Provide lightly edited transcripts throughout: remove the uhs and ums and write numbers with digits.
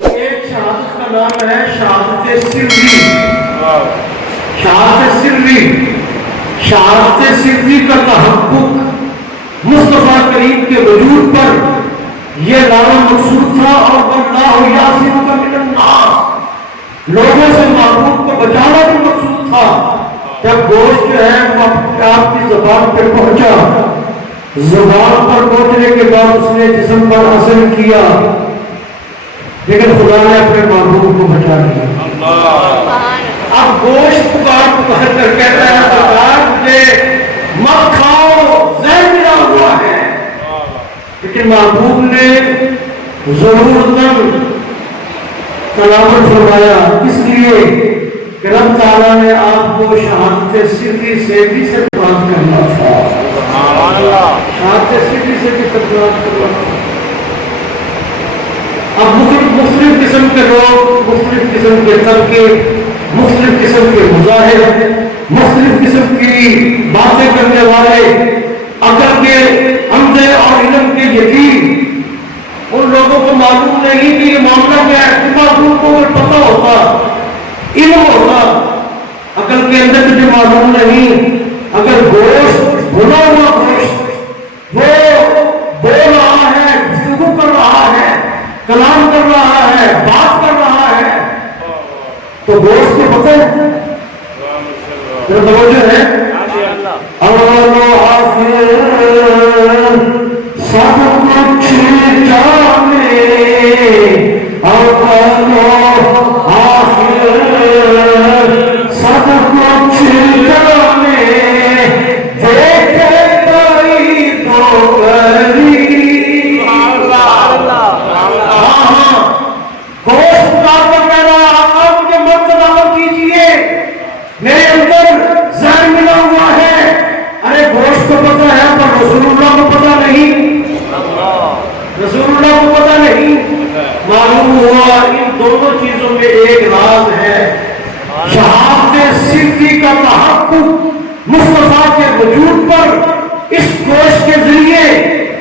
ایک شہادت کا نام ہے شہادت سری. شہادت سری، شہادت سری کا تحقق مصطفیٰ کریم کے وجود پر یہ نام مقصود تھا. اور واللہ یعصمک من الناس، لوگوں سے محبوب کو بچانا بھی مقصود تھا. جب گوشت جو ہے وہ آپ کی زبان پہ پہنچا، زبان پر پہنچنے کے بعد اس نے جسم پر اثر کیا، لیکن خدا نے اپنے محبوب کو بچا لیا. اب گوشت پکار کر کہتا ہے سرکار مجھے مت کھاؤ، زہر ملا ہوا ہے. لیکن محبوب نے ضرورتاً تلاوت فرمایا، اس لیے کہ رب تعالیٰ نے آپ کو شہادت سری سے بھی سرفراز کرنا تھا. شہادت سری سے بھی سرفراز کرنا تھا. اب مختلف قسم کے لوگ، مختلف قسم کے طبقے، مختلف قسم کے مظاہر، مختلف قسم کی باتیں کرنے والے، عقل کے اندھے اور علم کے یتیم، ان لوگوں کو معلوم نہیں کہ یہ معاملہ کیا ہے. معلوم کو پتہ ہوتا، علم ہوتا، عقل کے اندر تجھے معلوم نہیں. اگر گوشت بھنا ہوا گوشت وہ بول رہا ہے، گفتگو کر رہا ہے، کلام کر رہا ہے، بات کر رہا ہے، تو گوشت کو پتہ ہے. توجہ ہے. سب کچھ جانے سب کچھ جانے دیکھے کوئی تو کری. گوشت پکار کر کہہ رہا آقا مجھے مت تلاوت کیجیے، میرے اندر زہر ملا ہوا ہے. ارے گوشت کو پتہ ہے پر رسول اللہ کو پتہ نہیں، رسول اللہ کو پتہ نہیں. معلوم ہوا ان دونوں چیزوں میں ایک راز ہے. شہادت سری کا تحقق مصطفیٰ کے وجود پر اس گوشت کے ذریعے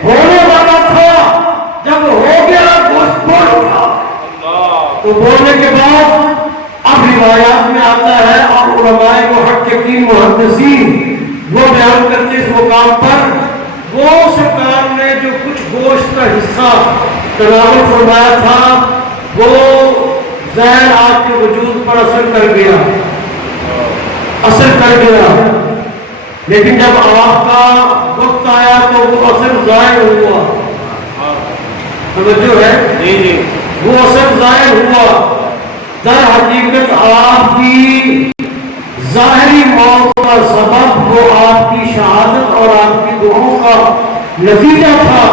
ہونے والا تھا. جب ہو گیا گوشت بولنا، تو بولنے کے بعد اب روایات میں آتا ہے اور علماء محققین محدثین وہ بیان کرتے اس مقام پر، وہ سرکار نے جو کچھ گوشت کا حصہ تناول فرمایا تھا وہ زہر آپ کے وجود پر اثر کر گیا، اثر کر گیا. لیکن جب آپ کا وقت آیا تو وہ اثر ظاہر ہوا. توجہ ہے، وہ اثر ظاہر ہوا. در حقیقت آپ کی ظاہری موت کا سبب وہ آپ کی شہادت اور آپ کی دعاؤں کا نتیجہ تھا.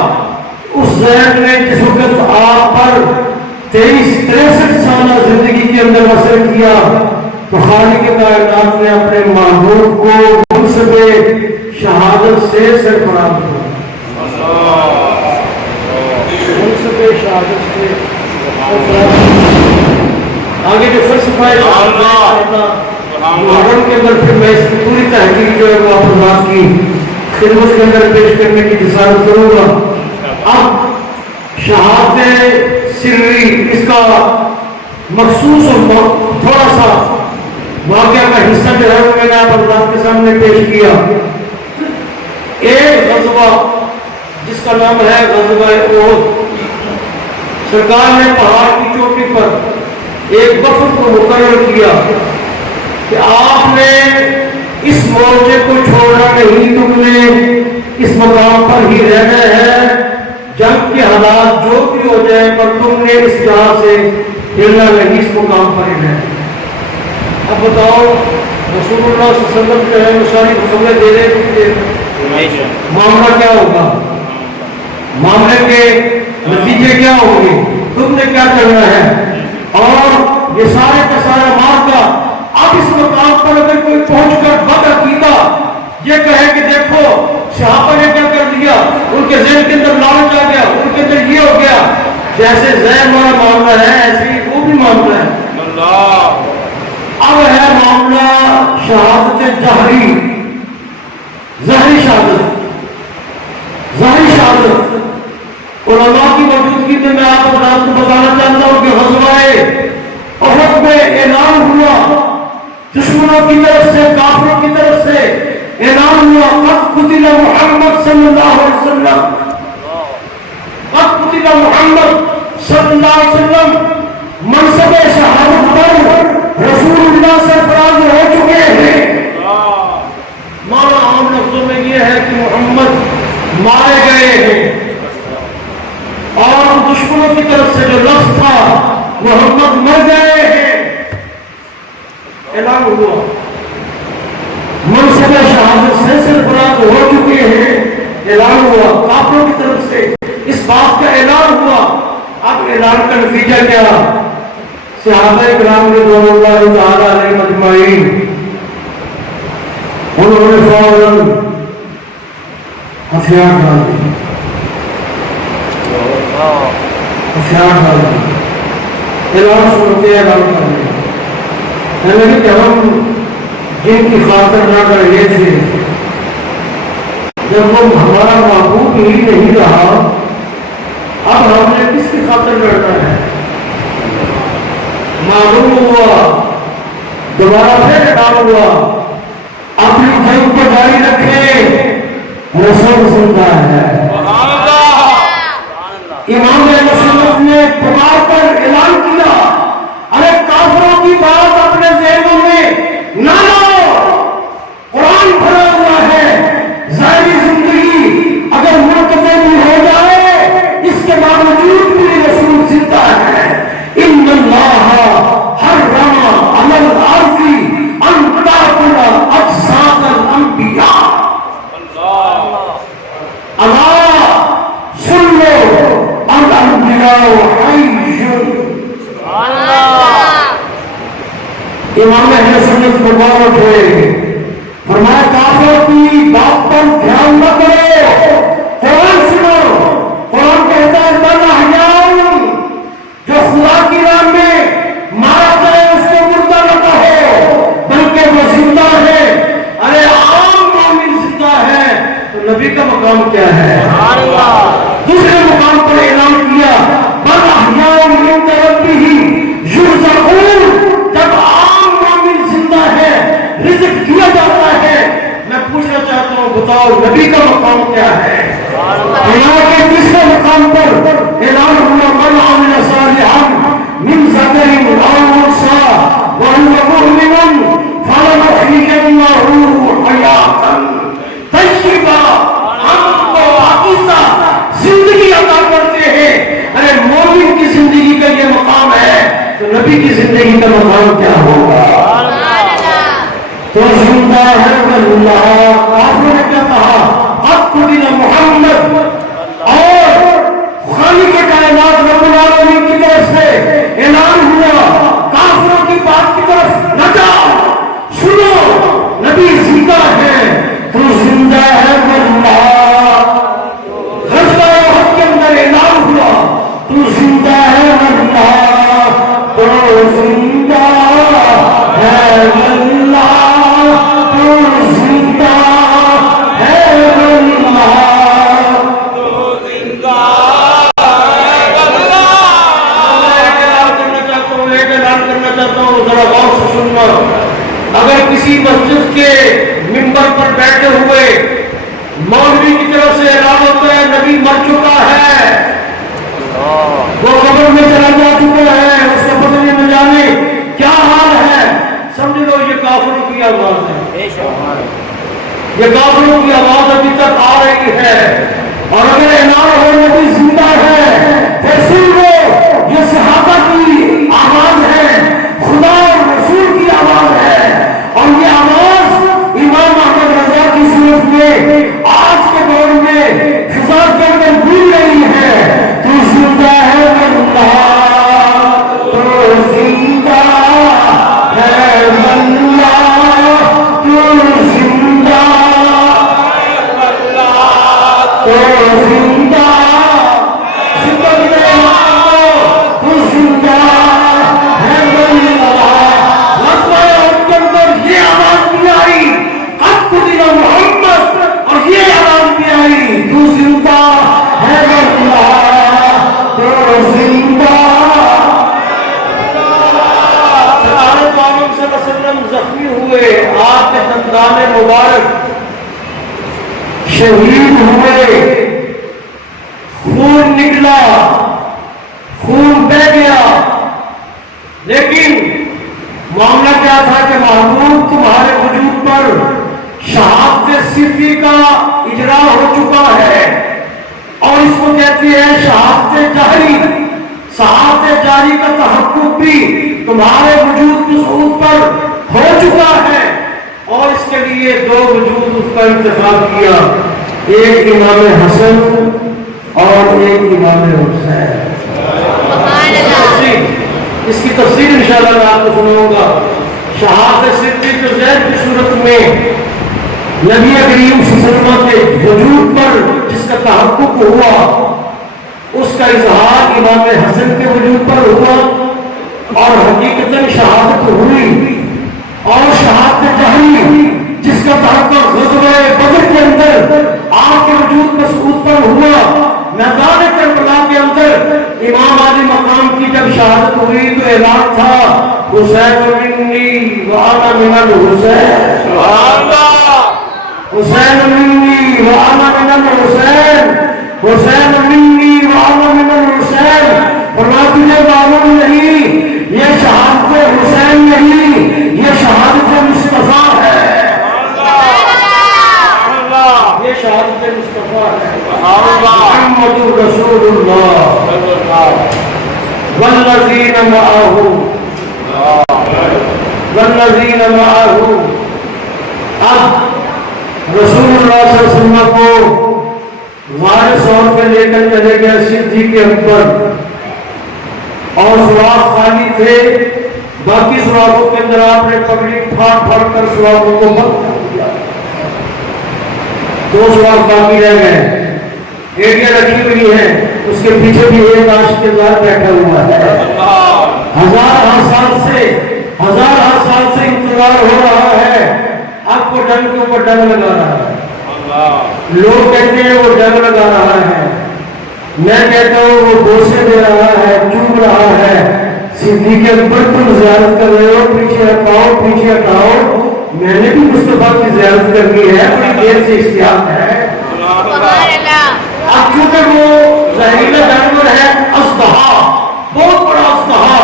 اس زہر نے جس وقت آپ پر 63 سالہ زندگی کے اندر اثر کیا تو خالق کائنات نے اپنے محبوب کو منصب شہادت سے سرفراز کیا. منصب شہادت سے آگے جو فلسفہ محرم کے اندر پھر میں اس کی پوری تحقیق جو ہے وہ آپ کی خدمت کے اندر پیش کرنے کی جسارت کروں گا. اب شہادت سری اس کا مخصوص اور تھوڑا سا واقعہ کا حصہ جو ہے وہ میں نے آپ حضرات کے سامنے پیش کیا. ایک غزوہ جس کا نام ہے غزوہ احد، سرکار نے پہاڑ کی چوٹی پر ایک وفد کو مقرر کیا کہ آپ نے اس مورچے کو چھوڑنا نہیں، تم نے اس مقام پر ہی رہنا ہے. جنگ کے حالات جو بھی ہو جائے پر تم نے اس جہاں سے ہلنا نہیں، اس مقام پر ہی رہنا. اب بتاؤ رسول اللہ صلی اللہ علیہ وسلم جو ہے وہ ساری خبریں دے رہے تھے، معاملہ کیا ہوگا، معاملے کے نتیجے کیا ہوں گے، تم نے کیا کرنا ہے. اور یہ سارے کا سارا معاملہ اب اس مقام پر اگر کوئی پہنچ کر بدعقیدہ یہ کہے کہ دیکھو صحابہ نے کیا کر دیا، ان کے ذہن کے اندر لالچ آ گیا، ان کے اندر یہ ہو گیا، جیسے ذہن والا معاملہ ہے ایسے ہی وہ بھی معاملہ ہے. اب ہے معاملہ شہادت ظاہری، ظاہری شہادت، ظاہری شہادت. علماء کی موجودگی میں آپ کو بتانا چاہتا ہوں کہ غزوہ دشمنوں کی طرف سے، کافروں کی طرف سے اعلان ہوا قد قتل محمد صلی اللہ علیہ وسلم، قد قتل محمد صلی اللہ علیہ وسلم، منصب شہادت پر رسول اللہ سے فراز ہو چکے ہیں۔ مانا عام لفظوں میں یہ ہے کہ محمد مارے گئے ہیں، اور دشمنوں کی طرف سے جو لفظ تھا محمد مر گئے ہیں اعلان ہوا، منصب شہادت سے سرفراز ہو چکے ہیں اعلان ہوا، کافروں کی طرف سے اس بات کا اعلان ہوا۔ اب اعلان کا نتیجہ کیا؟ صحابہ کرام رضوان اللہ تعالی علیہم اجمعین انہوں نے فوراً ہتھیار ڈال دیے، ہتھیار ڈال دیے، اعلان سن کے اعلان کر دیا کہ ہم جن کی خاطر نہ کر رہے تھے، جب وہ ہمارا محبوب ہی نہیں رہا، اب ہم نے کس کی خاطر لڑنا ہے؟ معلوم ہوا، دوبارہ پھر اعلان ہوا اپنی جنگ کو جاری رکھے، رسول زندہ ہے۔ امام اہل سنت نے پکار کر اعلان کیا، ارے کافروں کی بات اپنے ذہنوں میں نہ لو، قرآن پڑھا ہوا ہے، ظاہری زندگی اگر منقطع بھی ہو جائے اس کے باوجود بھی رسول زندہ ہے۔ ان اللہ حرم علی الارض ان تاکل اجساد الانبیاء، اللہ سن لو الانبیاء حی۔ امام اہل سنت کو غور اٹھے، فرمایا کافروں کی بات پر دھیان نہ کرو، قرآن سنو۔ قرآن کہتا ہے بل احیاء، جو خدا کی راہ میں مارا جائے اس کو مردہ نہ کہو، بلکہ وہ زندہ ہے۔ ارے عام مومن زندہ ہے تو نبی کا مقام کیا ہے؟ دوسرے مقام پر اعلان کیا بل احیاء عند ربہم یرزقون، جب عام مومن زندہ ہے، رزق دیا جاتا ہے۔ میں پوچھنا چاہتا ہوں بتاؤ نبی کا مقام کیا ہے؟ اللہ کے تیسرے مقام پر اعلان ہوا من عمل صالحا من ذکر او انثى وهو مؤمن فلنحيينه حیاۃ طیبہ، ہم کو پاکیزہ زندگی عطا کرتے ہیں۔ ارے مومن کی زندگی کا یہ مقام ہے تو نبی کی زندگی کا مقام کیا ہوگا؟ تو زندہ ہے اللہ۔ کافروں نے کیا کہا؟ قد قتل محمد، اور خالق کائنات رب العالمین کی طرف سے اعلان ہوا کافروں کی بات کی طرف نہ جاؤ، سنو نبی زندہ ہے تو زندہ ہے اللہ۔ غزوہ احد کے اندر اعلان ہوا تو زندہ ہے اللہ، تو زندہ ہے اللہ، تو زندہ ہے اللہ، تو زندہ ہے اللہ۔ ایک اعلان کرنا چاہتا ہوں، ذرا غور سے سننا۔ اگر کسی مسجد کے ممبر پر بیٹھے ہوئے مولوی کی طرف سے اعلان ہوتا ہے نبی مر چکا ہے، وہ قبر میں چلا جا چکا ہے، اس کا پتہ نہیں جانے کیا حال ہے، سمجھ لو یہ کافروں کی آواز ہے، یہ کافروں کی آواز ابھی تک آ رہی ہے۔ اور اگر اعلان ہو نبی زندہ ہے پھر سن لو یہ صحابہ کی آواز ہے، خدا اور رسول کی آواز ہے، اور یہ آواز امام احمد رضا کی صورت میں آج کے دور میں فضا کے اندر گونج رہی ہے، تو زندہ ہے اللہ، تو زندہ ہے اللہ، تو زندہ ہے اللہ، مبارک شہید ہوئے، خون نکلا، خون بہ گیا، لیکن معاملہ کیا تھا کہ محبوب تمہارے وجود پر شہادت صدیقی کا اجرا ہو چکا ہے، اور اس کو کہتے ہیں شہادت جاری۔ شہادت جاری کا تحقق بھی تمہارے وجود کی صورت پر ہو چکا ہے، اور اس کے لیے دو وجود اس کا انتخاب کیا، ایک امام حسن اور ایک امام حسین۔ اس کی تفصیل انشاءاللہ میں آپ کو سناؤں گا۔ شہادت صدیق زید کی صورت میں نبی کریم صلی اللہ علیہ وسلم کے وجود پر جس کا تحقق ہوا، اس کا اظہار امام حسن کے وجود پر ہوا، اور حقیقتاً شہادت ہوئی، اور شہادت جہری جس کا تحقق غزوہ بدر کے اندر آپ کے وجود پر ثبوت پر ہوا۔ میدان کربلا کے اندر امام علی مقام کی جب شہادت ہوئی تو اعلان تھا حسین منی وانا من الحسین، سبحان اللہ، حسین منی وانا من الحسین، حسین منی وانا من الحسین۔ فرمایا تجھے معلوم نہیں یہ شہادت حسین نہیں، یہ شہادت مصطفیٰ ہے، یہ شہادت مصطفیٰ ہے، محمد رسول اللہ والذین معہ والذین معہ۔ اب رسول اللہ صلی اللہ علیہ وسلم کو غار ثور پہ لے کر چلے گئے صدیق اکبر، اور سوراخ خالی تھے، باقی سوراخوں کے اندر آپ نے پگڑی پھاڑ پھاڑ کر سوراخوں کو بند کر دیا، دو سوراخ باقی رہ گئے، ایڑیاں رکھی ہوئی ہیں، اس کے پیچھے بھی ایک عاشقزار بیٹھا ہوا ہے، ہزار سال سے انتظار ہو رہا ہے، اب وہ ڈنگ کے اوپر ڈنگ لگا رہا ہے، لوگ کہتے ہیں وہ ڈنگ لگا رہا ہے، میں کہتا ہوں وہ بوسے دے رہا ہے، چوم رہا ہے۔ صدیق اکبر تم زیارت کر رہے ہو، پیچھے ہٹاؤ پیچھے ہٹاؤ، میں نے بھی مصطفیٰ کی زیارت کرنی ہے، بڑی دیر سے اشتیاق ہے۔ اب کیونکہ وہ زہریلا جانور ہے، اژدہا، بہت بڑا اژدہا،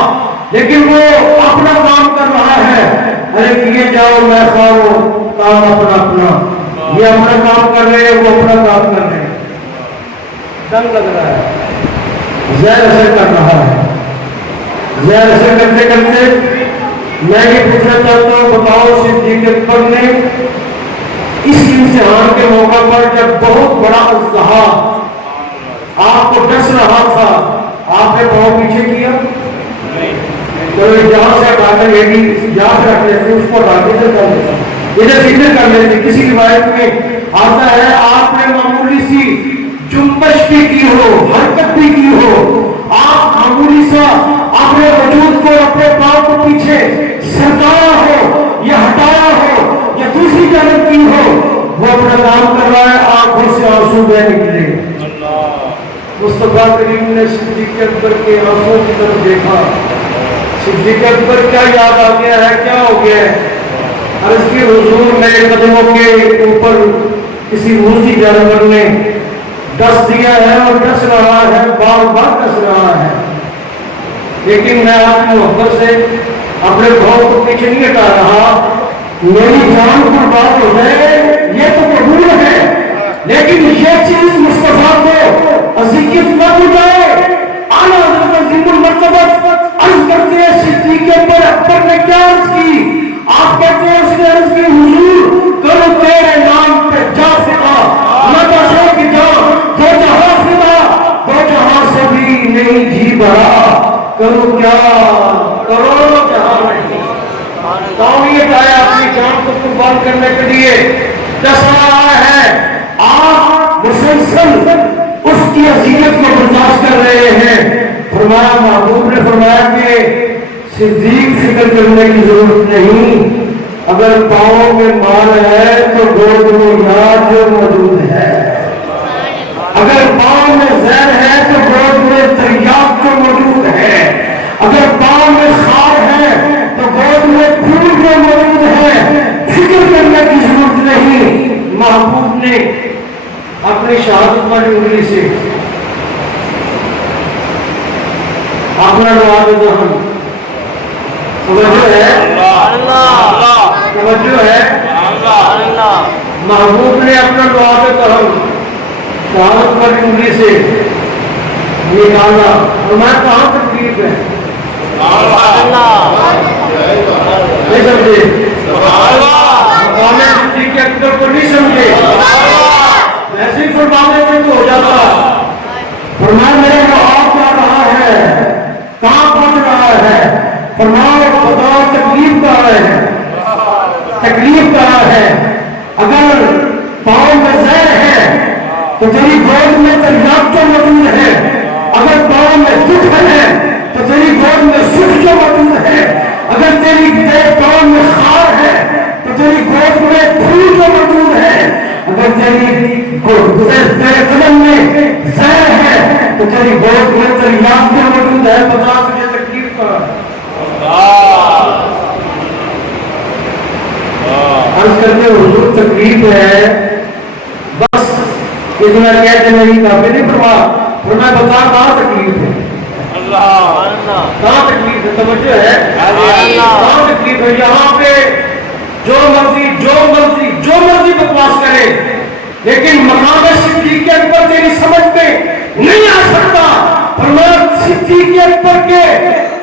لیکن وہ اپنا کام کر رہا ہے، ارے کیے جاؤ میں خواہ کام اپنا، یہ اپنا کام کر رہے ہیں، وہ اپنا کام کر رہے ہیں، ڈنگ لگ رہا ہے، زہر اثر کر رہا ہے۔ زہر اثر کرتے کرتے میں یہ پوچھنا چاہتا ہوں، بتاؤ صدیق اکبر نے اس امتحان کے موقع پر جب بہت بڑا اژدہا آپ کو ڈس رہا تھا، آپ نے پاؤں پیچھے کیا؟ تو جہاں سے ہٹا کر جہاں سے رکھ لیتے اس کو ہٹا کے کر لیتے، ادھر سیدھے کر لیتے۔ کسی روایت میں آتا ہے آپ نے معمولی سی جنبش بھی کی ہو، حرکت بھی کی ہو، آپ معمولی سا اپنے وجود کو اپنے پاؤں کو پیچھے سرکایا ہو یا ہٹایا ہو یا دوسری جانب کی ہو، وہ اپنا کام کر رہا ہے، آنکھوں سے آنسو بہ نکلے۔ مصطفیٰ کریم نے صدیق اکبر کے آنکھوں کی طرف دیکھا، صدیق اکبر کیا یاد آ گیا ہے، کیا ہو گیا ہے؟ عرض کی حضور میرے قدموں کے اوپر کسی موذی جانور نے ڈس دیا ہے اور ڈس رہا ہے، بار بار ڈس رہا ہے، لیکن میں آپ کی محبت سے اپنے پاؤں کو پیچھے نہیں ہٹا رہا، میری جان قربان ہو جائے یہ تو قبول ہے، لیکن یہ چیز مصطفیٰ کو اذیت نہ ہو جائے۔ اعلیٰ حضرت عظیم المرتبہ عرض کرتے ہیں صدیق اکبر نے کیا عرض کی؟ آپ کہتے ہیں اس نے عرض کی حضور کرو تیرے نام پہ جا فدا، میں بشر کی جان دو جہاں فدا، دو جہاں سے بھی نہیں جی بھرا، کرو کیا کرو جہاں نہیں، قومیت آیا اپنی جان کو قربان کرنے کے لیے دس رہا ہے، آپ مسلسل اس کی اذیت کو برداشت کر رہے ہیں۔ فرمایا محبوب نے فرمایا کہ صدیق فکر کرنے کی ضرورت نہیں، اگر پاؤں میں مال ہے تو گود میں یاد جو موجود ہے، اگر پاؤں میں زہر ہے تو گود میں تریاق جو موجود ہے، اگر پاؤں میں خار ہے تو گود میں پھول جو موجود ہے، فکر کرنے کی ضرورت نے اپنی شہادت والی انگلی سے اپنا لواب دہن، توجہ ہے، توجہ ہے، محبوب نے اپنا لواب دہن شہادت والی انگلی سے نکالا، اور میں کہاں تکلیف ہے؟ نہیں سمجھے؟ صدیق اکبر کو نہیں سمجھے؟ ایسے ہی فرمانے میں تو ہو جاتا، فرمایا میرے لواب جا رہا ہے، کہاں پہنچ رہا ہے؟ فرمایا بتاؤ تکلیف کہاں ہے؟ تکلیف کہاں ہے؟ اگر پاؤں میں زہر ہے تو تیری گود میں تریاق جو موجود ہے، اگر پاؤں میں دکھ ہے تو تیری گود میں سکھ جو موجود ہے، اگر تیری پاؤں میں خار ہے تو تیری گود میں پھول جو موجود ہے، اگر تیری قدم میں زہر ہے تو تیری گود میں تریاق جو موجود ہے۔ بتا تجھے تکلیف کا عرض کرتے حضور تکلیف ہے، بس اتنا کہتے نہیں کافی نہیں، فرمایا بتا کہاں تکلیف ہے؟ کہاں تکلیف ہے؟ توجہ ہے، کہاں تکلیف ہے؟ یہاں پہ جو مرضی بکواس کرے، لیکن مقام صدیق اکبر تیری سمجھ پہ نہیں آ سکتا۔ فرمایا صدیق اکبر کے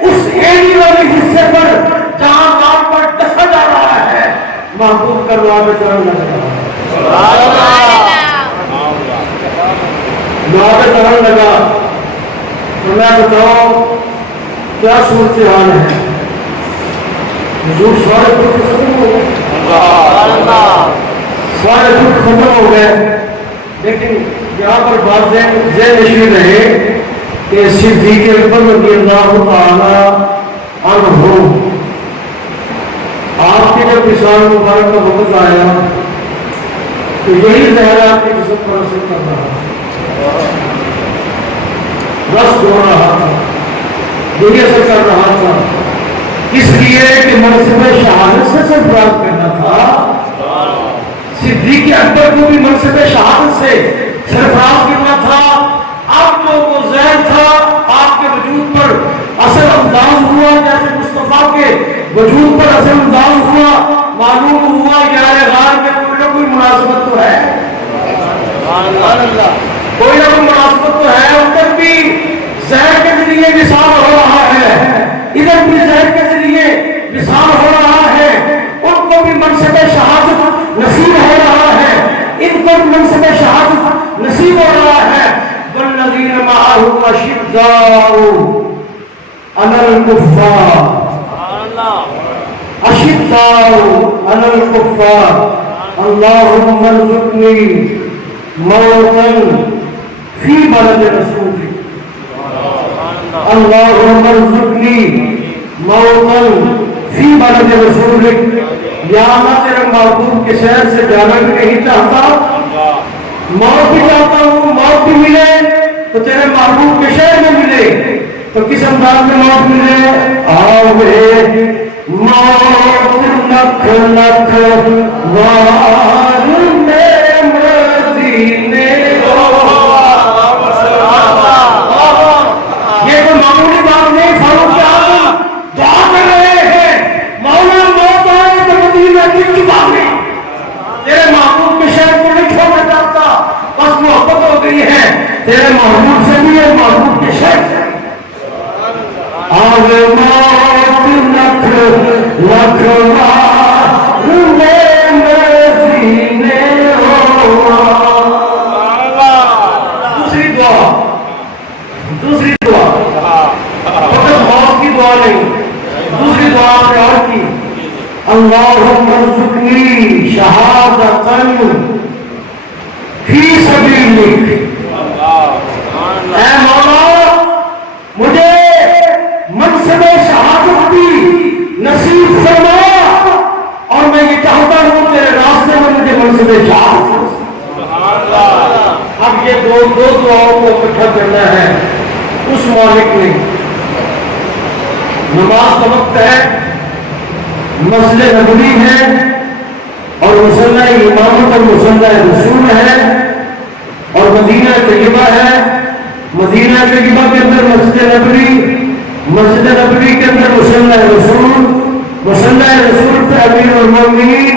اس ایڑی والے حصے پر جہاں کام پر ڈسا جا رہا ہے، محبوب کا لواب دہن لگا، لواب دہن لگا۔ تو میں بتاؤ کیا صورتحال ہے؟ حضور سارے دکھ ختم ہو گئے، سارے دکھ ختم ہو گئے، لیکن یہاں پر بات ذہن نشین رہے کہ صدیق اکبر رضی اللہ تعالی عنہ آپ کے جب وصال مبارک کا وقت آیا تو یہی زہر آپ کی جسم پر اثر کر رہا، رس ہو رہا تھا، یہی اثر کر رہا تھا، اس لیے کہ منصب شہادت سے سرفراز کرنا تھا، صدیق اکبر کو بھی منصب شہادت سے سرفراز کرنا تھا۔ اب جو وہ زہر تھا آپ کے وجود پر اثر انداز ہوا، جیسے مصطفیٰ کے وجود پر اثر انداز ہوا، معلوم ہوا یار غار میں کوئی نہ کوئی مناسبت تو ہے، کوئی نہ کوئی مناسبت تو ہے، ادھر بھی زہر کے ذریعے وصال ہو رہا ہے، ادھر بھی زہر کے ذریعے وصال ہو رہا ہے، ان کو بھی منصب شہادت نصیب ہو رہا ہے، ان کو بھی منصب شہادت نصیب ہو رہا ہے۔ والذین معه اشداء علی الکفار، اشداء علی الکفار، اللهم ارزقنی موتا فی بلد رسولک، اللهم ارزقنی موتا فی بلد رسولک۔ یا اللہ تیرے محبوب کے شہر سے جانا بھی نہیں چاہتا، موت بھی چاہتا ہوں، موت بھی ملے تو تیرے محبوب کے شہر میں ملے، تو کس انداز میں موت ملے؟ آوے موت لکھ لکھ وار میں مدینے، یہ کوئی معمولی بات نہیں، فاروق اعظم دعا کر رہے ہیں مولا موت آئے تو مدینہ کی کتاب میں تیرے محبوب کے شہر کو نہیں چھوڑنا چاہتا، بس محبت ہو گئی ہے تیرے محبوب سے بھی اور محبوب کے شہر سے۔ آوے موت لکھ لکھ وار میں مدینے ہوا۔ دوسری دعا فقط موت کی دعا نہیں، دوسری دعا نے اور کی، اللہم ارزقنی شہادتا فی سبیلک، اے مولا مجھے منصب شہادت بھی نصیب فرما، اور میں یہ چاہتا ہوں تیرے راستے میں مجھے منصب شہادت۔ اب یہ دو دعاؤں کو اکٹھا کرنا ہے۔ اس مالک نے نماز کا وقت ہے، مسجد نبوی ہے، اور مصلی امامت اور مصلی رسول ہے، اور مدینہ طیبہ ہے۔ مدینہ طیبہ کے اندر مسجد نبوی، مسجد نبوی کے اندر مصلی رسول، مصلی رسول پہ امیر المومنین،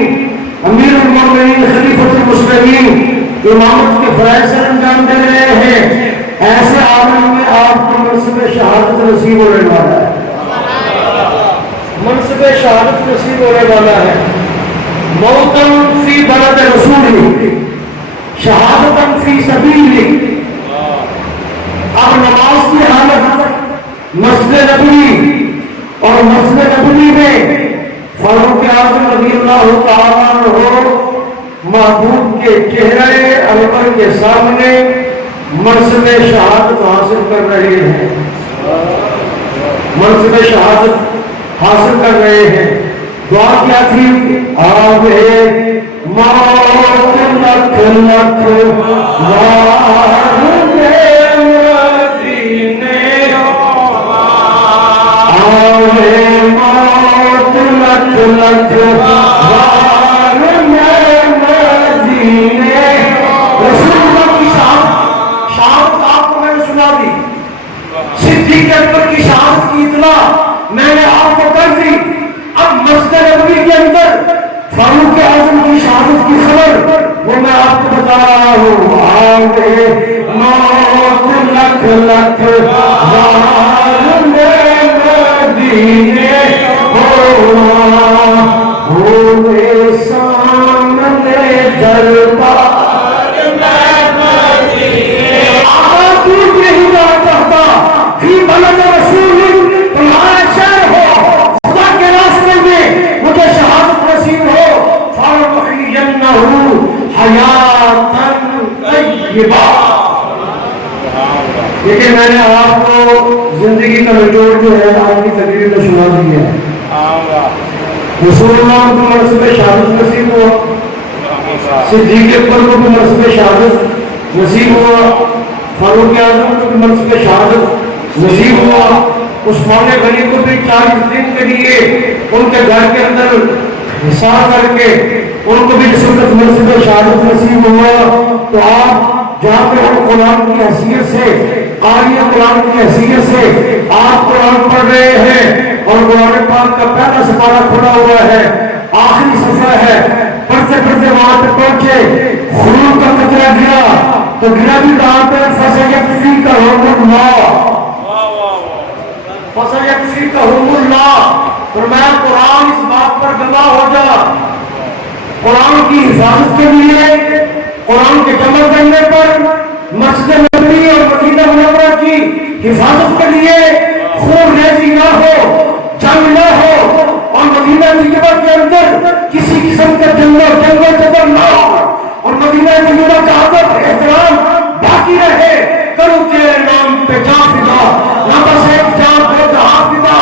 امیر المومنین خلیفۃ المسلمین امامت کے فرائض سے انجام دے رہے ہیں۔ ایسے عالم میں آپ کو منصب شہادت نصیب ہونے والا ہے، منصب شہادت نصیب ہونے والا ہے۔ موتن فی بلد رسول، شہادتن فی سبیل۔ اب نماز کی حالت مسجد نبوی، اور مسجد نبوی میں فاروق اعظم رضی اللہ تعالیٰ عنہ محبوب کے چہرے انور کے سامنے منصب شہادت حاصل کر رہے ہیں، منصب شہادت حاصل کر رہے ہیں۔ دعا کیا تھی؟ آوے موت لکھ لکھ وار مدینے، آوے موت لکھ لکھ وار مدینے۔ رسول اللہ کی شہادت آپ کو میں نے سنا دی، صدیق اکبر کی شہادت کی اطلاع میں نے آپ کو کر دی۔ اب مسجد نبوی کے اندر فاروق اعظم کی شہادت کی خبر وہ میں آپ کو بتا رہا ہوں۔ آگے موت لکھ لکھ وار مدینے، ہوئے سامنے دربار میں مدینے۔ آقا دور نہیں جا چاہتا، فی بلد رسول، تمہارا شہر ہو، خدا کے راستے میں مجھے شہادت نصیب ہو۔ فَلَنُحْيِيَنَّهُ حَيَاةً طَيِّبَةً۔ لیکن میں نے آپ کو زندگی کا نچوڑ جو ہے آپ کی تقریر میں سنا دی ہے۔ رسول اللہ کو منصب شہادت نصیب ہوا، صدیق اکبر کو بھی منصب شہادت نصیب ہوا، فاروق اعظم کو بھی منصب شہادت نصیب ہوا، عثمان غنی کو بھی 40 دن کے لیے ان کے گھر کے اندر حصار کر کے ان کو بھی اس وقت منصب شہادت نصیب ہوا۔ تو آپ جہاں پہ ہم قرآن کی حیثیت سے، قاری قرآن کی حیثیت سے آپ قرآن پڑھ رہے ہیں، اور قرآن پاک کا پہلا سپارہ کھلا ہوا ہے، آخری صفحہ ہے، پڑھتے پڑھتے وہاں پہ پہنچے، خون کا قطرہ گرا تو گرا بھی کہاں پہ؟ فَسَيَكْفِيكَهُمُ اللَّهُ، فَسَيَكْفِيكَهُمُ اللَّهُ۔ فرمایا قرآن اس بات پر گواہ ہو جا، قرآن کی حفاظت کے لیے، قرآن کے جمع کرنے پر، مسجد نبوی اور مدینہ منورہ کی حفاظت کے لیے خون ریزی نہ ہو، جنگ نہ ہو، اور مدینہ طیبہ کے اندر کسی قسم کا جنگ جدل نہ ہو، اور مدینہ طیبہ کا ادب احترام باقی رہے۔ کروں تیرے نام پہ جان فدا، نہ بس ایک جان دو جہاں فدا،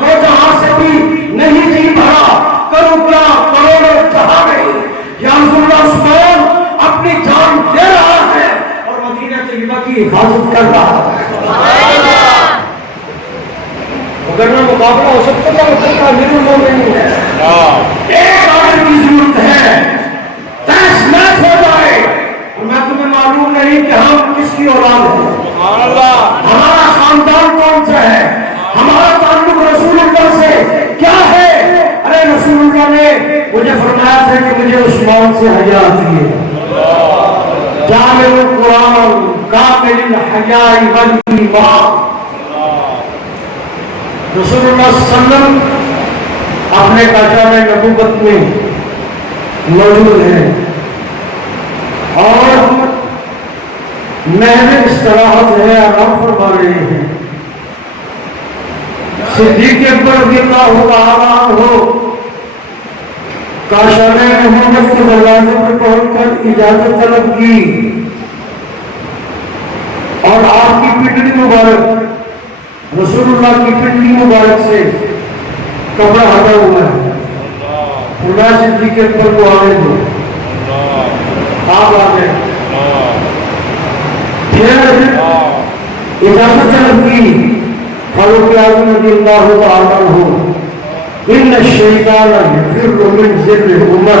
دو جہاں سے بھی نہیں جی بھرا، کروں کیا کروڑوں جہاں نہیں۔ یا رسول اللہ عثمان اپنی جان دے رہا ہے اور مدینہ طیبہ کی حفاظت کر رہا ہے۔ اگر نہ مقابلہ ہو سکتا تو مطلب کا امیر المومنین ہے۔ ایک آدمی کی ضرورت ہے، تیس میچ ہو جائے، اور میں تمہیں معلوم نہیں کہ ہم کس کی اولاد ہیں، ہمارا خاندان کون سا ہے، ہمارا تعلق رسول اللہ سے کیا ہے۔ ارے رسول اللہ نے مجھے فرمایا تھا کہ مجھے عثمان سے حیا آتی ہے، جامع القرآن کامل الحیاء والایمان۔ رسول اللہ صلی اللہ علیہ وسلم اپنے کاشان نبوت میں موجود ہیں، اور محض استراحت ہے، آرام فرما رہے ہیں۔ صدیق اکبر رضی اللہ تعالیٰ عنہ کاشان نبوت کے دروازے پر پہنچ کر اجازت طلب کی، اور آپ کی پنڈلی مبارک، رسول اللہ کی پنڈلی مبارک سے کپڑا ہٹا ہوا ہے، فرمایا صدیق اکبر کو آنے دو، آپ آ گئے۔ پھر اجازت طلب کی، فاروق اعظم رضی اللہ تعالیٰ عنہ، ان الشیطان یفر من ذل عمر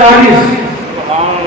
40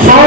100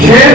6